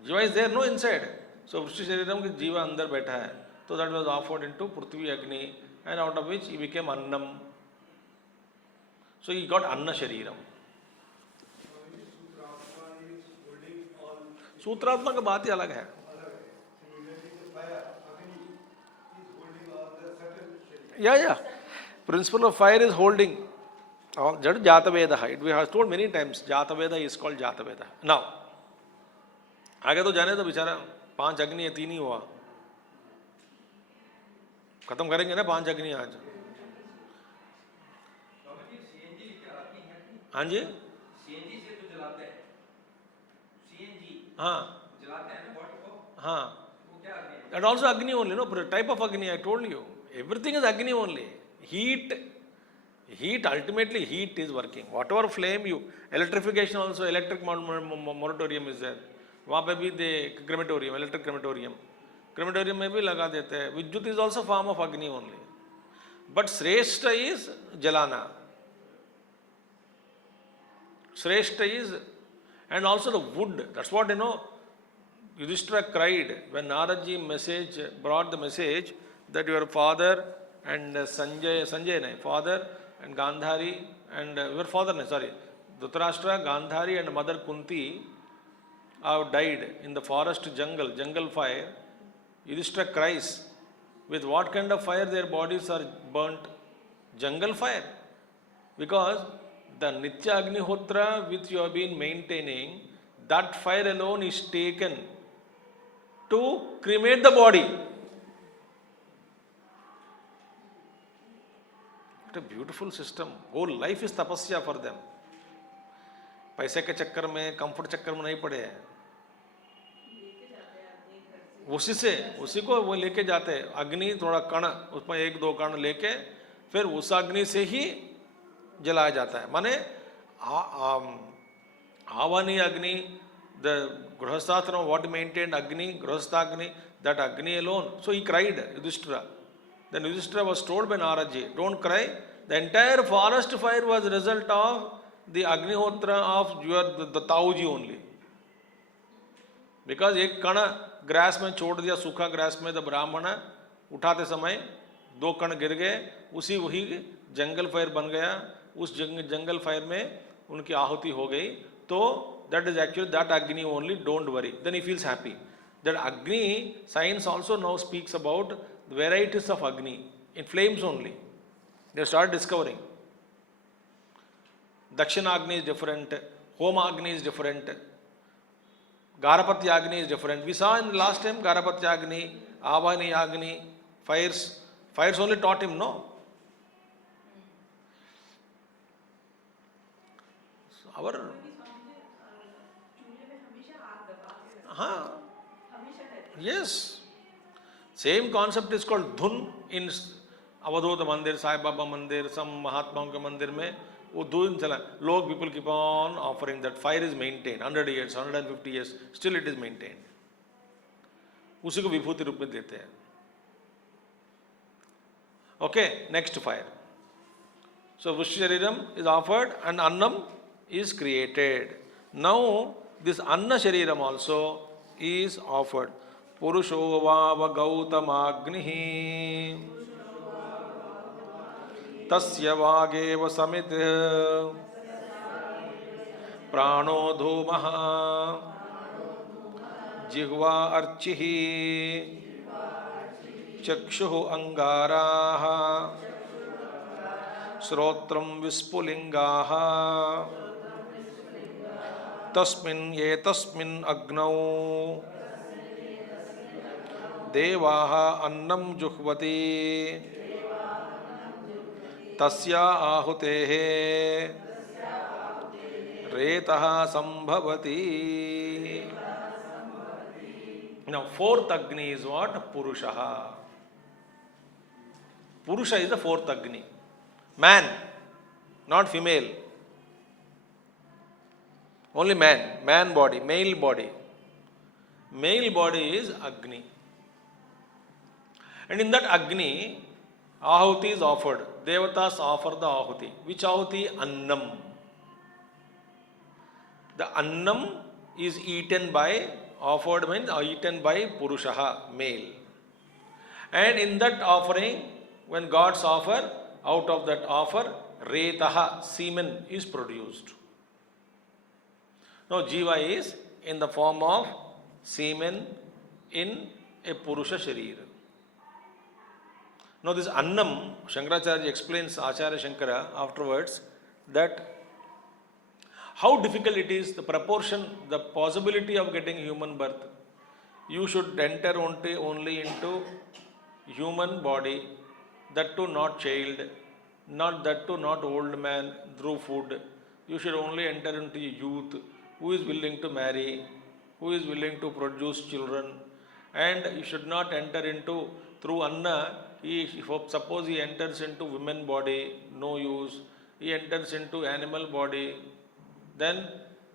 Jiva is there, no inside. So Vrushti Shariram ki Jiva andar baitha hai. So that was offered into Prithvi Agni, and out of which he became Annam. So he got Anna Shariram. सूत्रात्मा का बात ही अलग है. Yeah. Principle of fire is holding. Jad Jataveda. We have told many times. Jataveda is called Jataveda. Now, आगे तो जाने तो बेचारा 5 अग्नि है 3 ही हुआ. खत्म करेंगे ना 5 अग्नि आज. हाँ जी. That also Agni only, no? Type of Agni, I told you. Everything is Agni only. Heat, ultimately heat is working. Whatever flame you, electrification also, electric moratorium is there. वहाँ पे भी दे crematorium, electric crematorium. Crematorium में भी लगा देते हैं. Vidyut is also form of Agni only. But Shrestha is Jalana. Shrestha is, and also the wood. That's what Yudhishthira cried when Naraji brought the message that your father and father and Gandhari and Dhritarashtra, Gandhari and mother Kunti have died in the forest jungle fire. Yudhishthira cries, with what kind of fire their bodies are burnt? Jungle fire. Because the Nitya Agnihotra which you have been maintaining, that fire alone is taken to cremate the body. What a beautiful system. Whole life is tapasya for them. पैसे के चक्कर में, comfort चक्कर में नहीं पड़े हैं, उसी को वो लेके जाते हैं। अग्नि थोड़ा कण, उसमें 1-2 कण लेके फिर उस अग्नि से ही जलाया जाता है। माने आवनी अग्नि, the Grihasthashram what maintained Agni, Grihasthagni, that Agni alone. So he cried, Yudhishthira. Then Yudhishthira was told by Naraji, don't cry. The entire forest fire was a result of the Agnihotra of the Tauji only. Because एक कण grass में छोड़ दिया, सूखा grass में, the ब्राह्मण उठाते समय 2 कण गिर गए, वही जंगल फायर बन गया, उस जंगल फायर में उनकी आहुति हो गई। तो that is actually that Agni only, don't worry. Then he feels happy. That Agni, science also now speaks about the varieties of Agni, in flames only. They start discovering. Dakshina Agni is different, Homa Agni is different, Garapatya Agni is different. We saw in the last time Garapatya Agni, Avani Agni, fires only taught him, no? Our yes, same concept is called धुन in अवधूत मंदिर, साई बाबा मंदिर, some महात्माओं के मंदिर में वो धुन चला, लोग people keep on offering that. Fire is maintained 100 years, 150 years, still it is maintained. उसी को विभूति रूप में देते हैं. Okay, next fire. So Vishshariram is offered and Annam is created. Now this Anna Shariram also is offered. Purusho vava Gautamagnihi Tasya Vageva Samit Prano Dhumaha Jihva Archihi Chakshuhu Angaraha Srotram Vispulingaha Tasmin Agnau Devaha Annam Juhvati Tasya Ahutehe Retaha Sambhavati. Now, 4th Agni is what? Purushaha. Purusha is the 4th Agni. Man, not female. Only man body, male body. Male body is Agni. And in that Agni, Ahuti is offered. Devatas offer the Ahuti. Which Ahuti? Annam. The Annam is eaten by, offered means eaten by Purushaha, male. And in that offering, when gods offer, out of that offer, Retaha, semen is produced. Now Jiva is in the form of semen in a Purusha Sharira. Now this Annam, Shankaracharya explains, Acharya Shankara afterwards, that how difficult it is, the proportion, the possibility of getting human birth. You should enter only into human body, that too not child, that too not old man through food. You should only enter into youth, who is willing to marry, who is willing to produce children, and you should not enter into through Anna. Suppose he enters into women body, no use. He enters into animal body. Then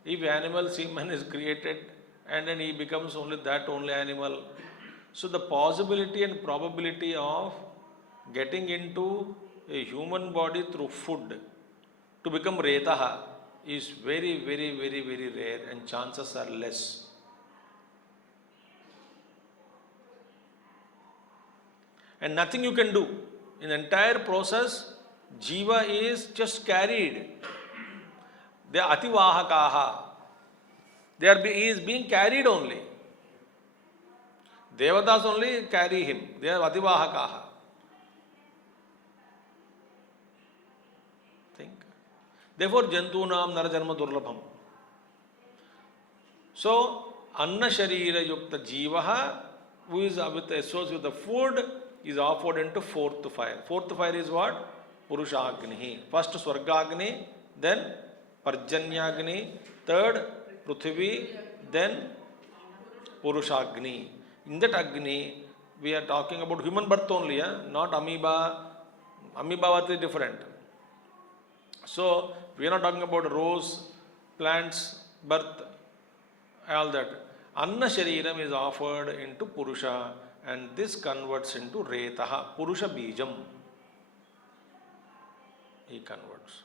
if animal semen is created and then he becomes only animal. So the possibility and probability of getting into a human body through food to become Retaha is very, very, very, very rare, and chances are less. And nothing you can do. In the entire process, Jiva is just carried. They are Ativahakaha. He is being carried only. Devatas only carry him. They are Ativahakaha. Think. Therefore, Jantunam Narajanma Durlabham. So, Anna Sharira Yukta Jivaha, who is associated with the food, is offered into 4th fire. 4th fire is what? Purusha Agni. First Swarga Agni, then Parjanyagni, third Prithvi, then Purushagni. In that Agni, we are talking about human birth only, not amoeba. Amoeba is different. So, we are not talking about rose, plants, birth, all that. Anna Shariram is offered into Purusha, and this converts into Retaha, Purusha Bijam. He converts.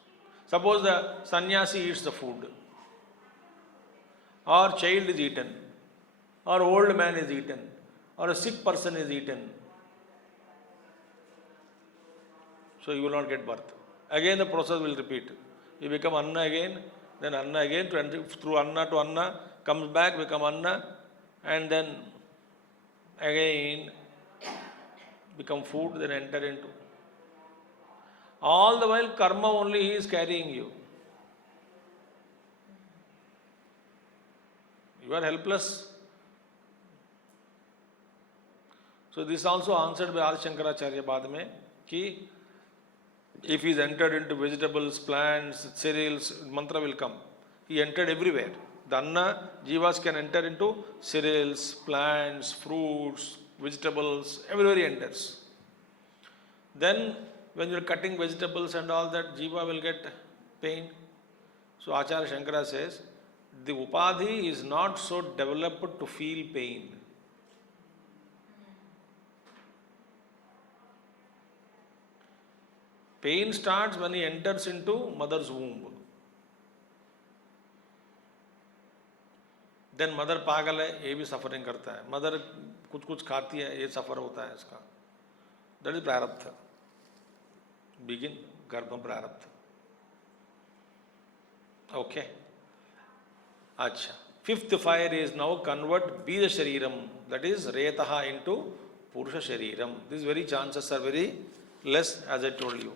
Suppose the sannyasi eats the food, or child is eaten, or old man is eaten, or a sick person is eaten. So you will not get birth. Again the process will repeat. You become Anna again, then Anna again, through Anna to Anna, comes back, become Anna, and then again become food, then enter into. All the while karma only he is carrying you. You are helpless. So this is also answered by Adi Shankaracharya baad mein, ki if he is entered into vegetables, plants, cereals, mantra will come. He entered everywhere. The Anna, Jivas can enter into cereals, plants, fruits, vegetables, everywhere he enters. Then when you are cutting vegetables and all that, Jiva will get pain. So Acharya Shankara says, the Upadhi is not so developed to feel pain. Pain starts when he enters into mother's womb. Then mother पागल है, ये भी suffering करता है. Mother कुछ खाती है, ये suffer होता है इसका. That is प्रारब्ध. Begin गर्भ प्रारब्ध. Okay. अच्छा. Fifth fire is now convert Bija Shariram, that is Retaha into Purusha Shariram. These very chances are very less, as I told you.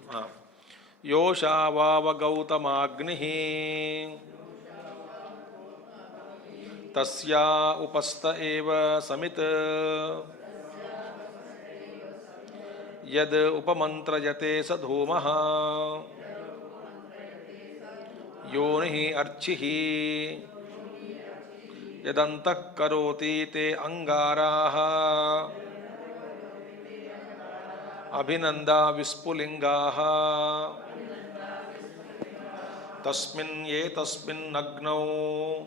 Yosha Vava Gautamagnihi Tasya Upasta Eva Samit Yad Upamantrayate Sadhomaha Yonihi Archihi Yadantah Karoti Te Angaraha Abhinanda Vispulingaha Tasmin Ye Tasmin Nagnau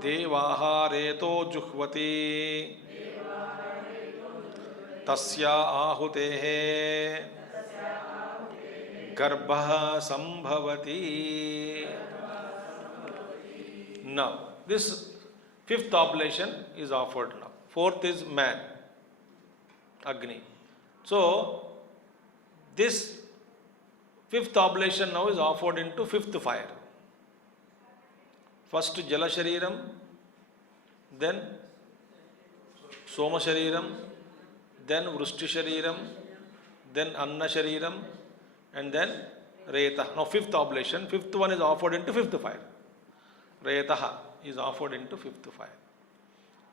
Devaha Reto Juhvati Tasya Ahutehe Garbha Sambhavati. Now, this fifth oblation is offered now. Fourth is man, Agni. So, this fifth oblation now is offered into fifth fire. First Jala Shariram, then Soma Shariram, then Vrushti Shariram, then Anna Shariram, and then Reta. Now, fifth oblation, fifth one is offered into fifth fire. Retaha is offered into fifth fire.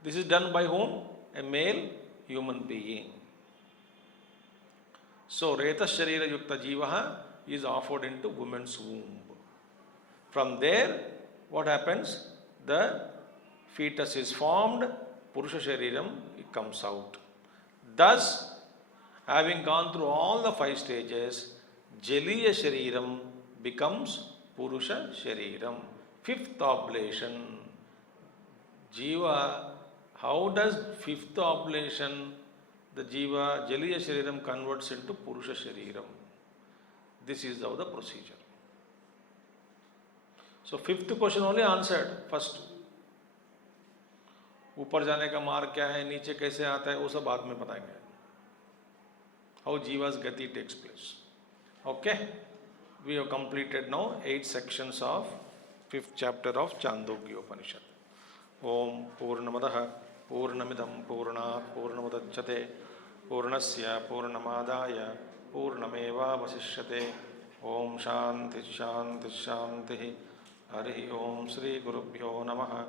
This is done by whom? A male human being. So, Reta Sharira Yukta Jivaha is offered into woman's womb. From there, what happens? The fetus is formed, Purusha Shariram, it comes out. Thus, having gone through all the 5 stages, Jaliya Shariram becomes Purusha Shariram. Fifth oblation. Jiva, how does fifth oblation, the Jiva, Jaliya Shariram converts into Purusha Shariram? This is how the procedure. So fifth question only answered first. ऊपर जाने का मार्ग क्या है, नीचे कैसे आता है, वो सब बाद में बताएंगे. How Jiva's Gati takes place. Okay? We have completed now 8 sections of 5th chapter of Chandogya Upanishad. Om Purnamadaha Purnamidam Purnat Purnamudachyate Purnasya Purnamadaya Purnameva Vasishyate. Om Shanti Shanti Shanti. Harihi Om Sri Gurubhyo Namaha.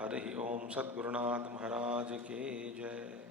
Harihi Om Sadgurunath Maharaj Ki Jai.